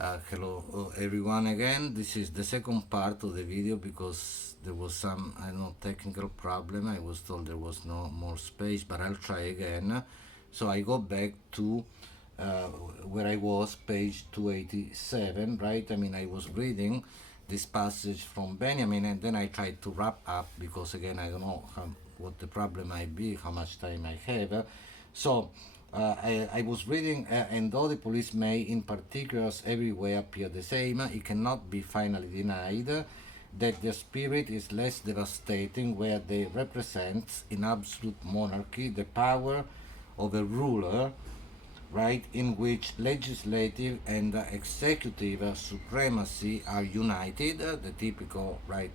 Hello everyone again. This is the second part of the video because there was some, I don't know, technical problem. I was told there was no more space, but I'll try again. So I go back to uh, where I was, page 287, right? I mean, I was reading this passage from Benjamin and then I tried to wrap up because again, I don't know what the problem might be, how much time I have. So I was reading, and though the police may, in particulars, everywhere appear the same, it cannot be finally denied that their spirit is less devastating where they represent, in absolute monarchy, the power of a ruler, right, in which legislative and executive supremacy are united, the typical, right,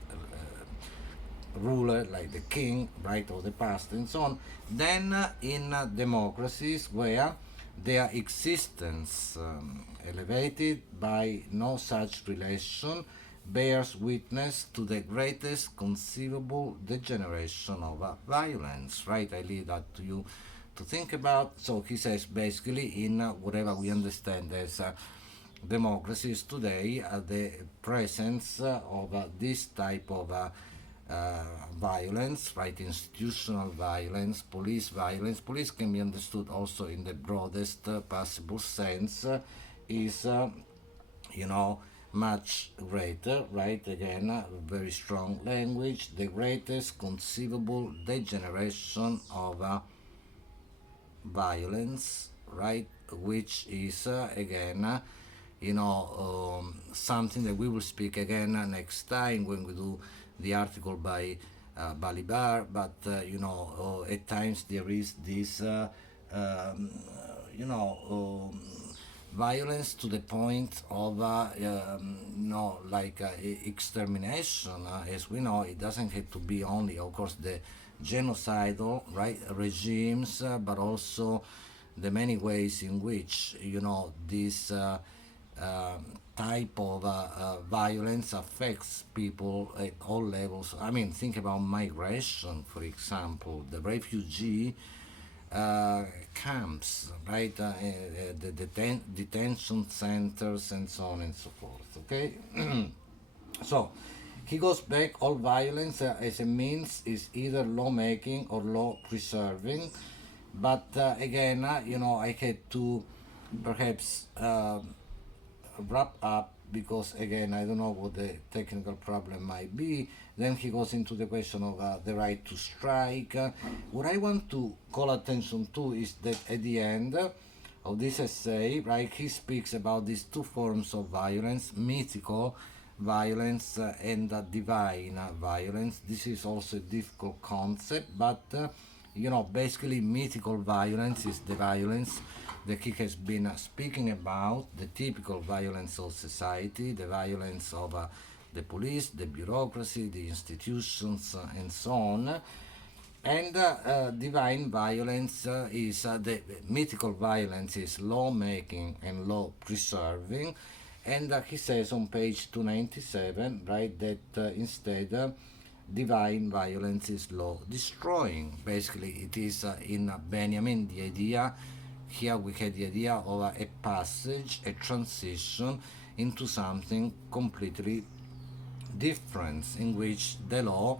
ruler like the king, right, of the past and so on, than in democracies where their existence, elevated by no such relation, bears witness to the greatest conceivable degeneration of violence, right? I leave that to you to think about. So he says basically in whatever we understand as democracies today, the presence of this type of violence, right? Institutional violence, police violence. Police can be understood also in the broadest possible sense. Is you know much greater, right? Again, very strong language. The greatest conceivable degeneration of violence, right? Which is again. Something that we will speak again next time when we do the article by Balibar, but at times there is this, you know, violence to the point of, extermination. As we know, it doesn't have to be only, of course, the genocidal, right, regimes, but also the many ways in which, this type of violence affects people at all levels. I mean, think about migration, for example, the refugee camps, right? The detention centers, and so on and so forth. Okay, so he goes back. All violence as a means is either lawmaking or law preserving, but again, I had to perhaps. Wrap up because again I don't know what the technical problem might be. Then he goes into the question of the right to strike. What I want to call attention to is that at the end of this essay, right, he speaks about these two forms of violence: mythical violence and divine violence. This is also a difficult concept, but basically mythical violence is the violence that he has been speaking about, the typical violence of society, the violence of the police, the bureaucracy, the institutions, and so on. And divine violence is the mythical violence is law-making and law-preserving. And he says on page 297, right, that instead divine violence is law-destroying. Basically, it is in Benjamin the idea. Here we had the idea of a passage, a transition into something completely different, in which the law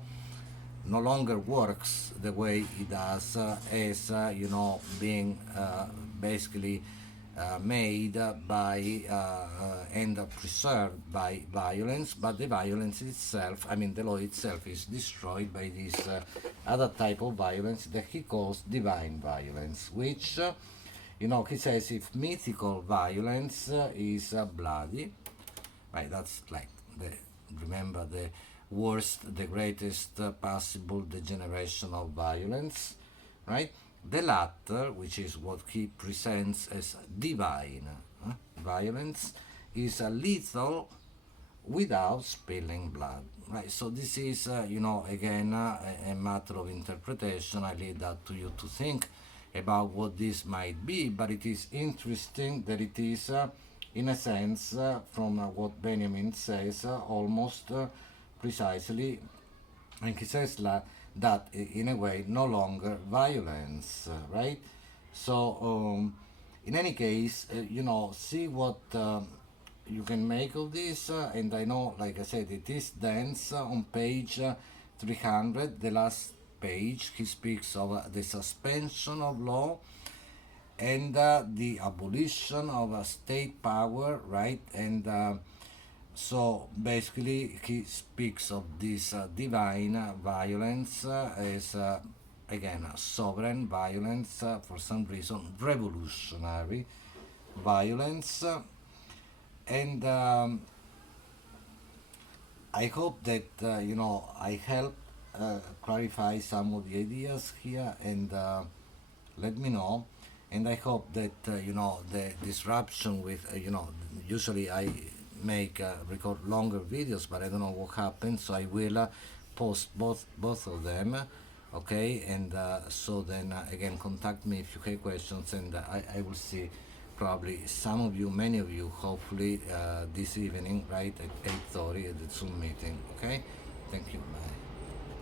no longer works the way it does as being basically made by and preserved by violence, but the violence itself, I mean the law itself, is destroyed by this other type of violence that he calls divine violence, which he says if mythical violence is bloody, right? That's like remember the worst, the greatest possible degeneration of violence, right? The latter, which is what he presents as divine violence, is lethal without spilling blood, right? So this is, again, a matter of interpretation. I leave that to you to think about what this might be, but it is interesting that it is, in a sense, from what Benjamin says, almost precisely, and he says that in a way no longer violence, right? So in any case, see what you can make of this, and I know, like I said, it is dense. On page 300, the last page, he speaks of the suspension of law and the abolition of state power, right? And so basically, he speaks of this divine violence as again sovereign violence, for some reason revolutionary violence, and I hope that I help clarify some of the ideas here, and let me know. And I hope that the disruption with usually I make record longer videos, but I don't know what happens, so I will post both of them. Okay, and so then again contact me if you have questions, and I will see probably some of you, many of you, hopefully this evening, right at 8:30 at the Zoom meeting. Okay, thank you. Bye.